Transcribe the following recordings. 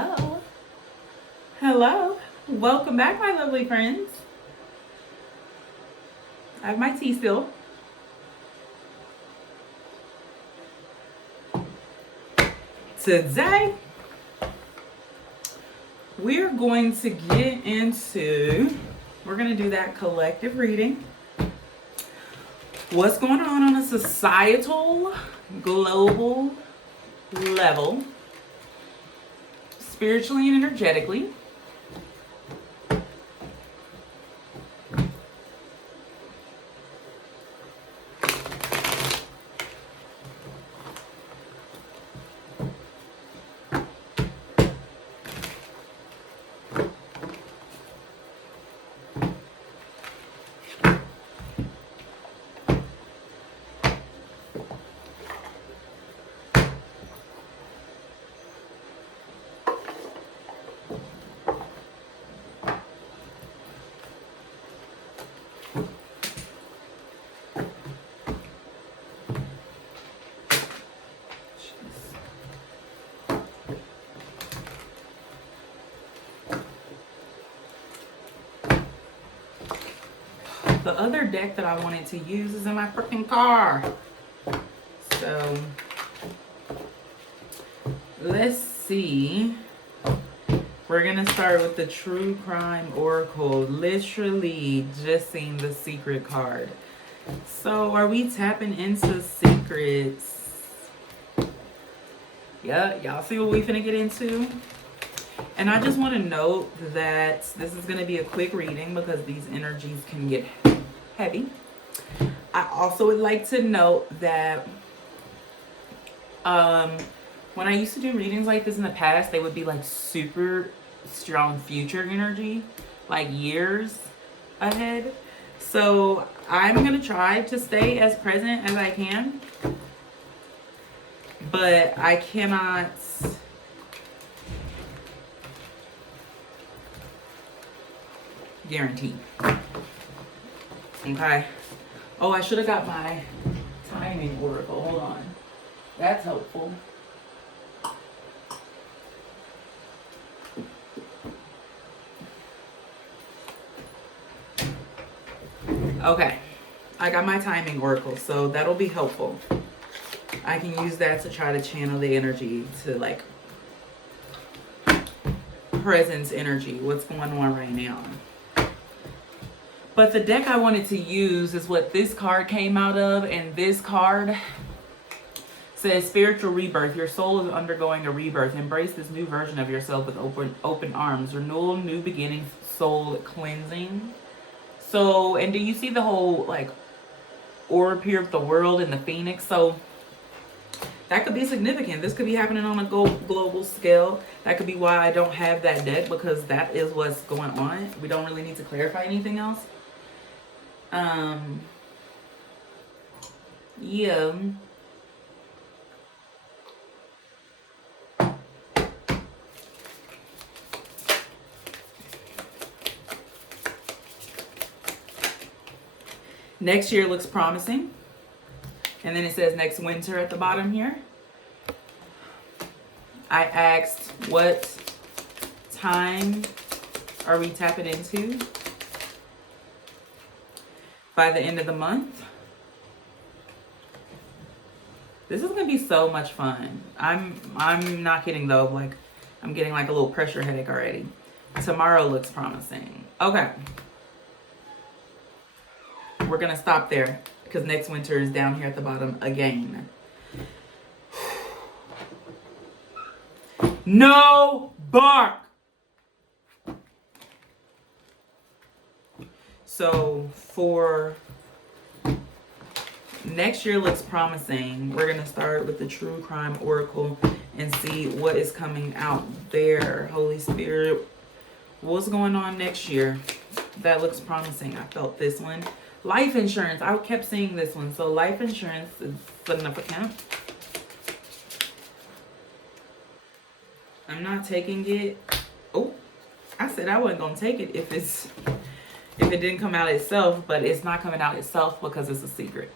Hello. Hello. Welcome back, my lovely friends. I have my tea still. Today, we're going to we're going to do that collective reading. What's going on a societal, global level, spiritually and energetically. The other deck that I wanted to use is in my freaking car. So, let's see. We're going to start with the True Crime Oracle. Literally just seeing the secret card. So, are we tapping into secrets? Yeah, y'all see what we finna get into? And I just want to note that this is going to be a quick reading because these energies can get heavy. I also would like to note that when I used to do readings like this in the past, they would be like super strong future energy, like years ahead. So I'm going to try to stay as present as I can, but I cannot guarantee. Okay. Oh, I should have got my timing oracle. Hold on. That's helpful. Okay. I got my timing oracle, so that'll be helpful. I can use that to try to channel the energy to like presence energy. What's going on right now? But the deck I wanted to use is what this card came out of, and this card says spiritual rebirth. Your soul is undergoing a rebirth. Embrace this new version of yourself with open arms. Renewal, new beginnings, soul cleansing. So, and do you see the whole like orb here of the world and the phoenix? So that could be significant. This could be happening on a global scale. That could be why I don't have that deck, because that is what's going on. We don't really need to clarify anything else. Yeah. Next year looks promising. And then it says next winter at the bottom here. I asked, what time are we tapping into by the end of the month? This is gonna be so much fun. I'm not kidding though, like I'm getting like a little pressure headache already. Tomorrow looks promising. Okay. We're gonna stop there because next winter is down here at the bottom again. No bark. So for next year looks promising. We're gonna start with the True Crime Oracle and see what is coming out there. Holy Spirit, what's going on next year? That looks promising. I felt this one. Life insurance. I kept seeing this one. So life insurance is significant. I'm not taking it. Oh, I said I wasn't gonna take it if it didn't come out itself, but it's not coming out itself because it's a secret.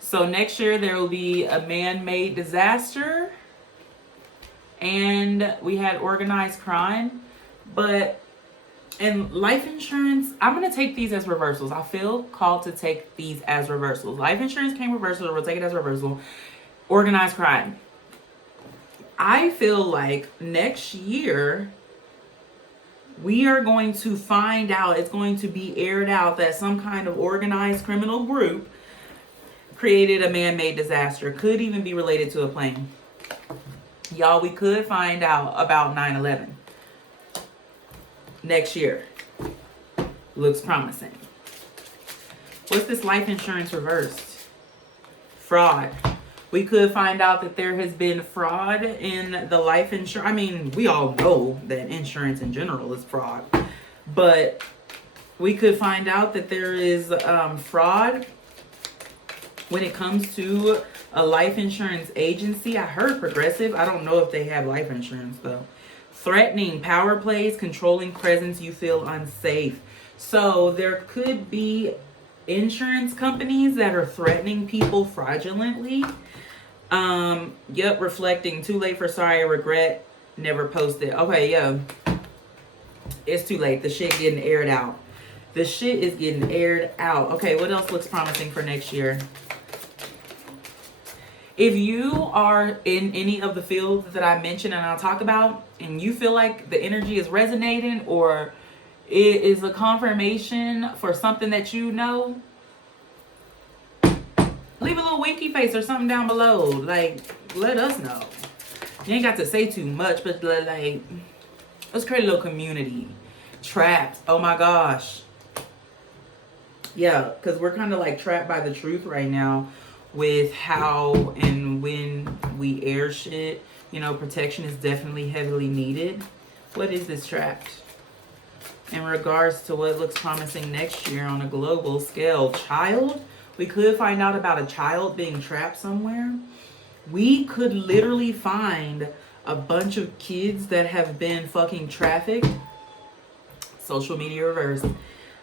So next year there will be a man-made disaster. and we had organized crime. But in life insurance, I'm going to take these as reversals. I feel called to take these as reversals. Life insurance came reversal, we'll take it as reversal. Organized crime. I feel like next year we are going to find out, it's going to be aired out that some kind of organized criminal group created a man-made disaster. Could even be related to a plane. Y'all, we could find out about 9/11 next year. Looks promising. What's this life insurance reversed? Fraud. We could find out that there has been fraud in the life insurance. I mean, we all know that insurance in general is fraud. But we could find out that there is fraud when it comes to a life insurance agency. I heard Progressive. I don't know if they have life insurance, though. Threatening, power plays, controlling presence, you feel unsafe. So there could be insurance companies that are threatening people fraudulently. Yep, reflecting, too late for sorry, regret, never posted. Okay, yeah. It's too late. The shit getting aired out. The shit is getting aired out. Okay, what else looks promising for next year? If you are in any of the fields that I mentioned and I'll talk about, and you feel like the energy is resonating or it is a confirmation for something that you know, leave a little winky face or something down below. Like, let us know. You ain't got to say too much, but like, let's create a little community. Trapped. Oh my gosh. Yeah, because we're kind of like trapped by the truth right now with how and when we air shit. You know, protection is definitely heavily needed. What is this trapped? In regards to what looks promising next year on a global scale, child. We could find out about a child being trapped somewhere. We could literally find a bunch of kids that have been fucking trafficked. Social media reverse.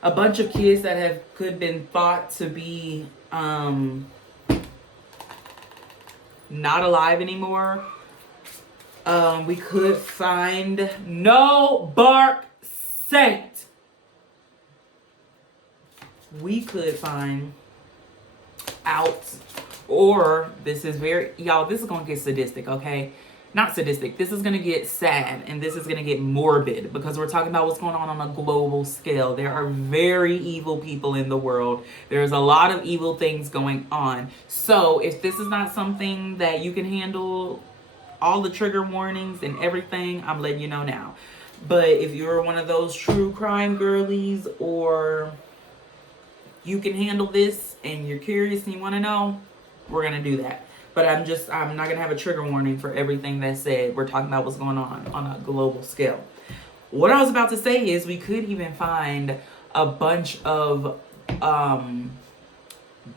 A bunch of kids that could been thought to be not alive anymore. We could find no bark saint. We could find out, or this is very, y'all, this is gonna get sadistic, okay? Not sadistic. This is gonna get sad, and this is gonna get morbid, because we're talking about what's going on a global scale. There are very evil people in the world. There's a lot of evil things going on. So if this is not something that you can handle, all the trigger warnings and everything, I'm letting you know now. But if you're one of those true crime girlies, or you can handle this and you're curious and you want to know, we're going to do that. But I'm not going to have a trigger warning for everything that's said. We're talking about what's going on a global scale. What I was about to say is we could even find a bunch of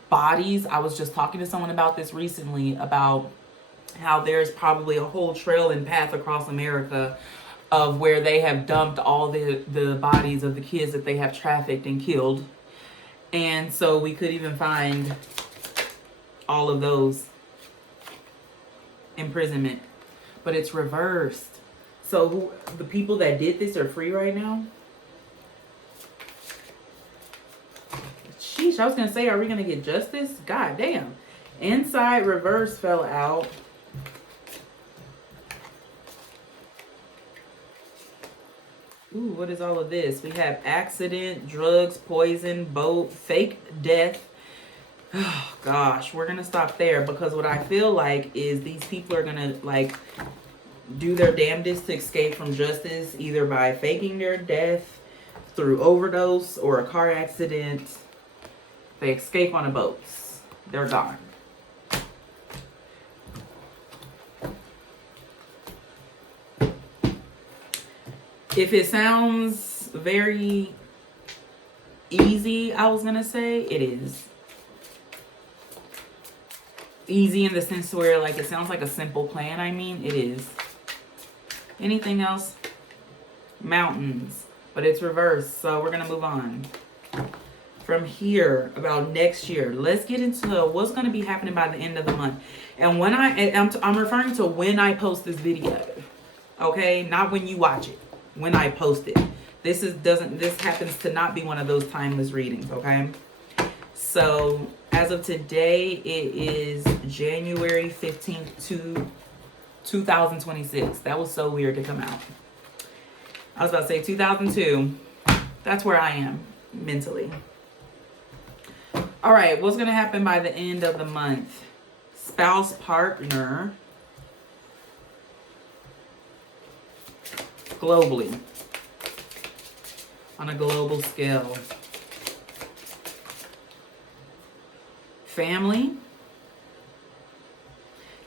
bodies. I was just talking to someone about this recently, about how there's probably a whole trail and path across America of where they have dumped all the bodies of the kids that they have trafficked and killed. And so we could even find all of those imprisonment, but it's reversed. So the people that did this are free right now. Sheesh, I was gonna say, are we gonna get justice? God damn. Inside reverse fell out. Ooh, what is all of this? We have accident, drugs, poison, boat, fake death. Oh gosh, we're gonna stop there, because what I feel like is these people are gonna like do their damnedest to escape from justice, either by faking their death through overdose or a car accident. They escape on a boat. They're gone. If it sounds very easy, I was gonna say, it is. Easy in the sense where, like, it sounds like a simple plan. I mean, it is. Anything else? Mountains. But it's reversed, so we're gonna move on. From here, about next year, let's get into what's gonna be happening by the end of the month. And when I'm referring to when I post this video. Okay, not when you watch it, when I post it. This happens to not be one of those timeless readings, okay? So as of today, it is January 15th, 2026. That was so weird to come out. I was about to say 2002. That's where I am mentally. All right, what's going to happen by the end of the month? Spouse, partner, globally, on a global scale. Family.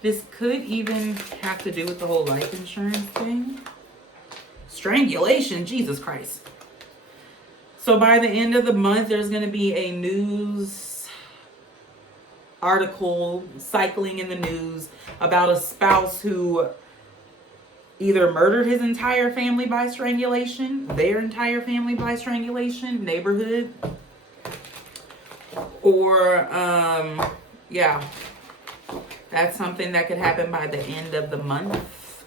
This could even have to do with the whole life insurance thing. Strangulation, Jesus Christ. So by the end of the month, there's going to be a news article cycling in the news about a spouse who either murdered his entire family by strangulation, their entire family by strangulation, neighborhood, or, yeah, that's something that could happen by the end of the month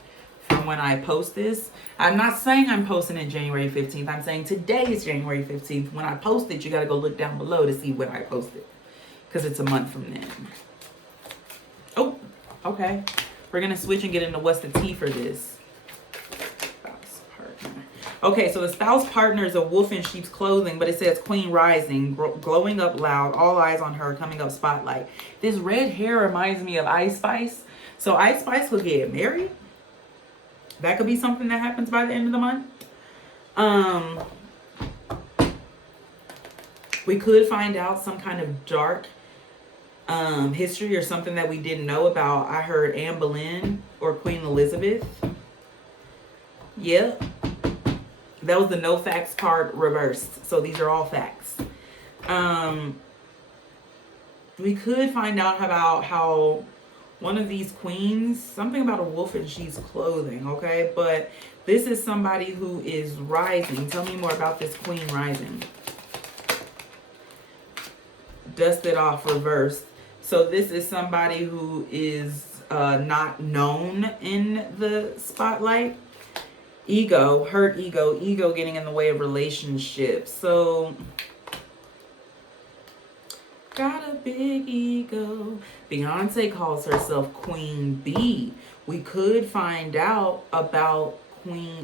from when I post this. I'm not saying I'm posting it January 15th. I'm saying today is January 15th. When I post it, you got to go look down below to see when I posted, because it's a month from then. Oh, okay. We're going to switch and get into what's the tea for this. Spouse partner. Okay, so the spouse partner is a wolf in sheep's clothing, but it says Queen Rising, glowing up loud, all eyes on her, coming up spotlight. This red hair reminds me of Ice Spice. So Ice Spice will get married. That could be something that happens by the end of the month. We could find out some kind of dark history or something that we didn't know about. I heard Anne Boleyn or Queen Elizabeth. Yep. That was the no facts card reversed. So these are all facts. We could find out about how one of these queens, something about a wolf in sheep's clothing, okay? But this is somebody who is rising. Tell me more about this queen rising. Dusted off, reversed. So this is somebody who is not known in the spotlight. Ego, hurt ego, ego getting in the way of relationships. So, got a big ego. Beyonce calls herself Queen Bee. We could find out about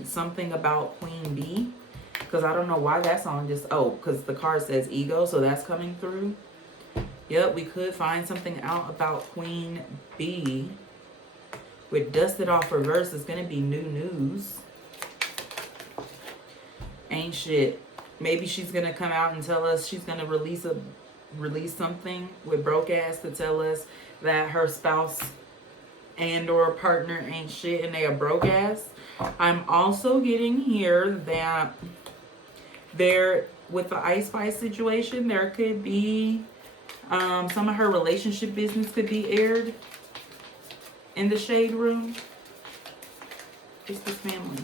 something about Queen Bee. Because I don't know why that song just, because the card says ego, so that's coming through. Yep, we could find something out about Queen Bee. With Dusted Off reverse, it's going to be new news. Ain't shit. Maybe she's going to come out and tell us she's going to release something with broke ass to tell us that her spouse and or partner ain't shit and they are broke ass. I'm also getting here that there, with the Ice Spice situation, there could be some of her relationship business could be aired in the shade room. It's this family.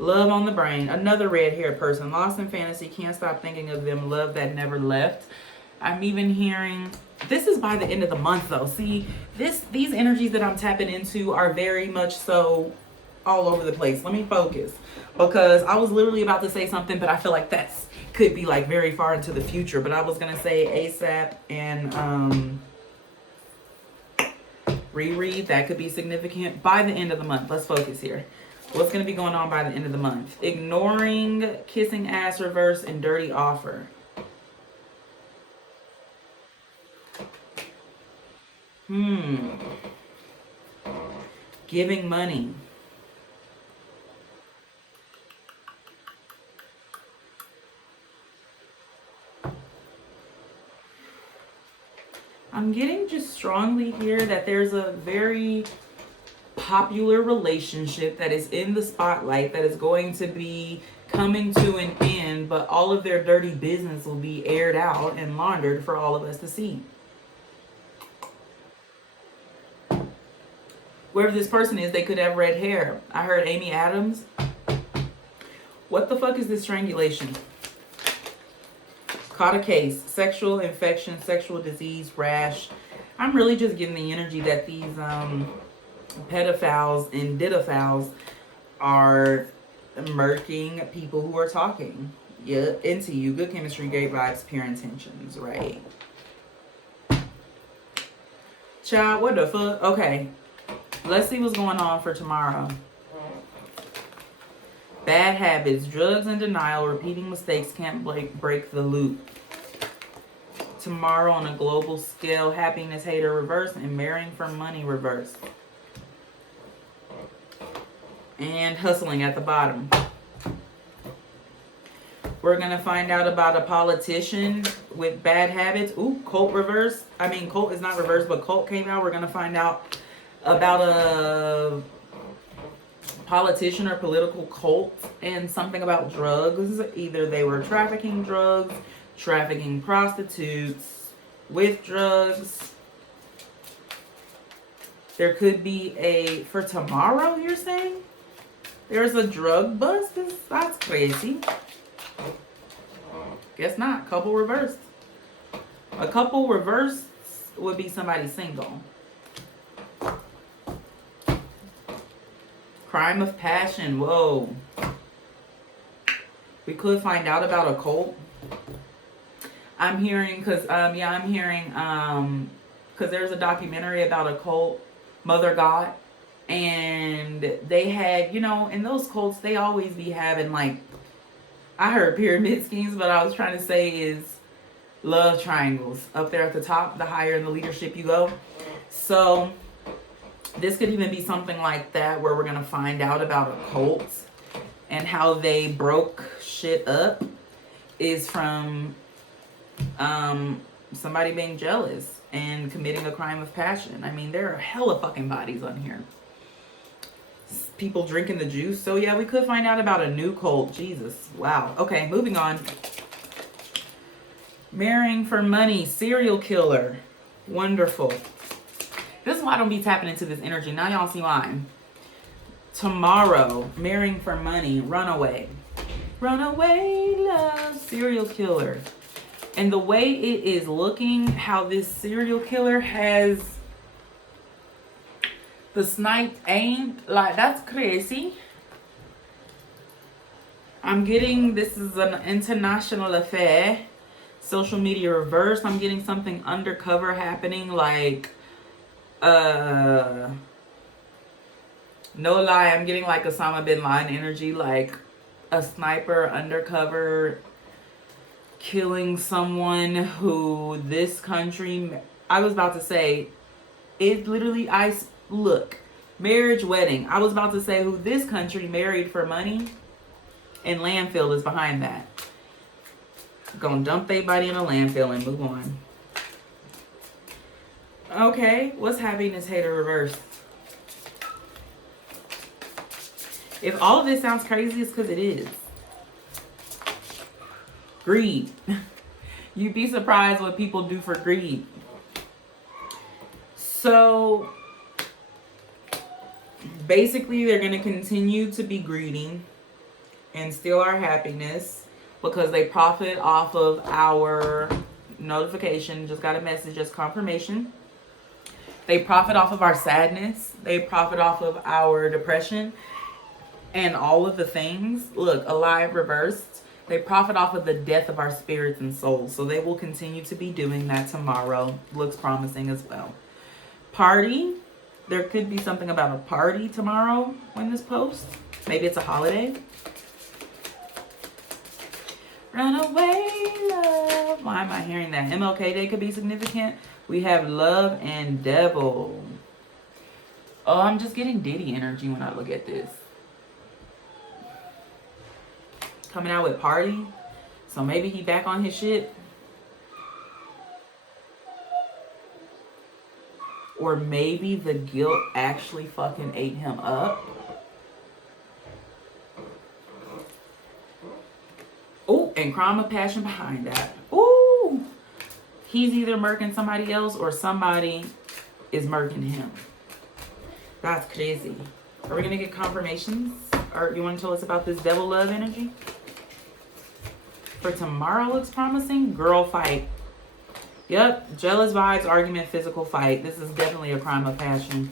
Love on the brain. Another red-haired person. Lost in fantasy. Can't stop thinking of them. Love that never left. I'm even hearing... This is by the end of the month, though. See, these energies that I'm tapping into are very much so all over the place. Let me focus. Because I was literally about to say something, but I feel like that's could be like very far into the future. But I was going to say ASAP and reread. That could be significant by the end of the month. Let's focus here. What's going to be going on by the end of the month? Ignoring, kissing ass reverse, and dirty offer. Giving money. I'm getting just strongly here that there's a very popular relationship that is in the spotlight that is going to be coming to an end, but all of their dirty business will be aired out and laundered for all of us to see. Whoever this person is, they could have red hair. I heard Amy Adams. What the fuck is this strangulation? Caught a case. Sexual infection, sexual disease, rash. I'm really just getting the energy that pedophiles and didophiles are murking people who are talking into you. Good chemistry, great vibes, pure intentions, right? Child, what the fuck? Okay, let's see what's going on for tomorrow. Bad habits, drugs and denial, repeating mistakes can't break the loop. Tomorrow on a global scale, happiness, hater, reverse, and marrying for money, reverse. And hustling at the bottom. We're going to find out about a politician with bad habits. Ooh, cult reverse. I mean, cult is not reverse, but cult came out. We're going to find out about a politician or political cult and something about drugs. Either they were trafficking drugs, trafficking prostitutes with drugs. There could be for tomorrow, you're saying? There's a drug bust? That's crazy. Guess not. Couple reversed. A couple reversed would be somebody single. Crime of passion. Whoa. We could find out about a cult. I'm hearing, because there's a documentary about a cult, Mother God. And they had, in those cults, they always be having, like, I heard pyramid schemes, but I was trying to say is love triangles. Up there at the top, the higher in the leadership you go. So this could even be something like that, where we're going to find out about a cult and how they broke shit up is from somebody being jealous and committing a crime of passion. I mean, there are hella fucking bodies on here. People drinking the juice. So yeah, we could find out about a new cult. Jesus. Wow. Okay, moving on. Marrying for money. Serial killer. Wonderful. This is why I don't be tapping into this energy. Now y'all see why. Tomorrow. Marrying for money. Runaway. Runaway love. Serial killer. And the way it is looking, how this serial killer has the snipe aimed, like, that's crazy. I'm getting, this is an international affair. Social media reverse. I'm getting something undercover happening, like, no lie, I'm getting like Osama bin Laden energy, like a sniper undercover killing someone who this country, I was about to say, it literally, look, marriage, wedding. I was about to say who this country married for money, and landfill is behind that. Gonna dump their body in a landfill and move on. Okay, what's happiness, hater, reverse? If all of this sounds crazy, it's because it is. Greed. You'd be surprised what people do for greed. So basically, they're going to continue to be greedy and steal our happiness because they profit off of our notification. Just got a message, just confirmation. They profit off of our sadness. They profit off of our depression and all of the things. Look, alive, reversed. They profit off of the death of our spirits and souls. So they will continue to be doing that tomorrow. Looks promising as well. Party. There could be something about a party tomorrow in this post. Maybe it's a holiday. Runaway love. Why am I hearing that? MLK Day could be significant. We have love and devil. Oh, I'm just getting Diddy energy when I look at this. Coming out with party. So maybe he back on his shit. Or maybe the guilt actually fucking ate him up. Oh, and crime of passion behind that. Ooh. He's either murking somebody else or somebody is murking him. That's crazy. Are we going to get confirmations? Or you want to tell us about this devil love energy? For tomorrow looks promising. Girl fight. Yep. Jealous vibes, argument, physical fight. This is definitely a crime of passion.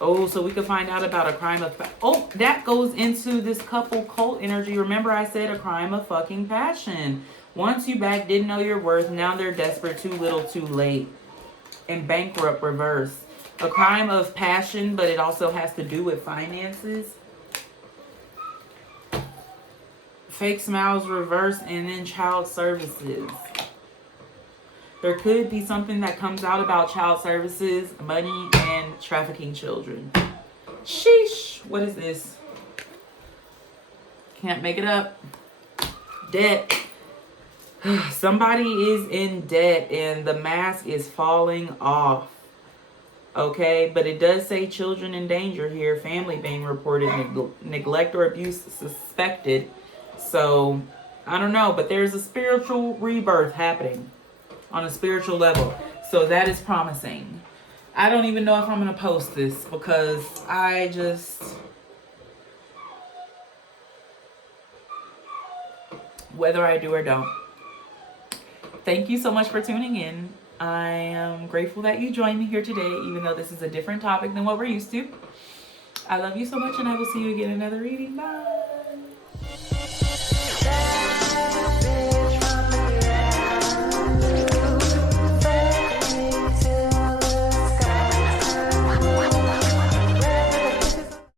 Oh, so we could find out about a crime of... Oh, that goes into this couple cult energy. Remember I said a crime of fucking passion. Once you back, didn't know your worth. Now they're desperate, too little, too late. And bankrupt reverse. A crime of passion, but it also has to do with finances. Fake smiles reverse, and then child services. There could be something that comes out about child services, money, and trafficking children. Sheesh. What is this? Can't make it up. Debt. Somebody is in debt and the mask is falling off. Okay, but it does say children in danger here. Family being reported. Neglect or abuse suspected. So, I don't know. But there's a spiritual rebirth happening. On a spiritual level. So that is promising. I don't even know if I'm going to post this because I just... Whether I do or don't. Thank you so much for tuning in. I am grateful that you joined me here today, even though this is a different topic than what we're used to. I love you so much and I will see you again in another reading. Bye.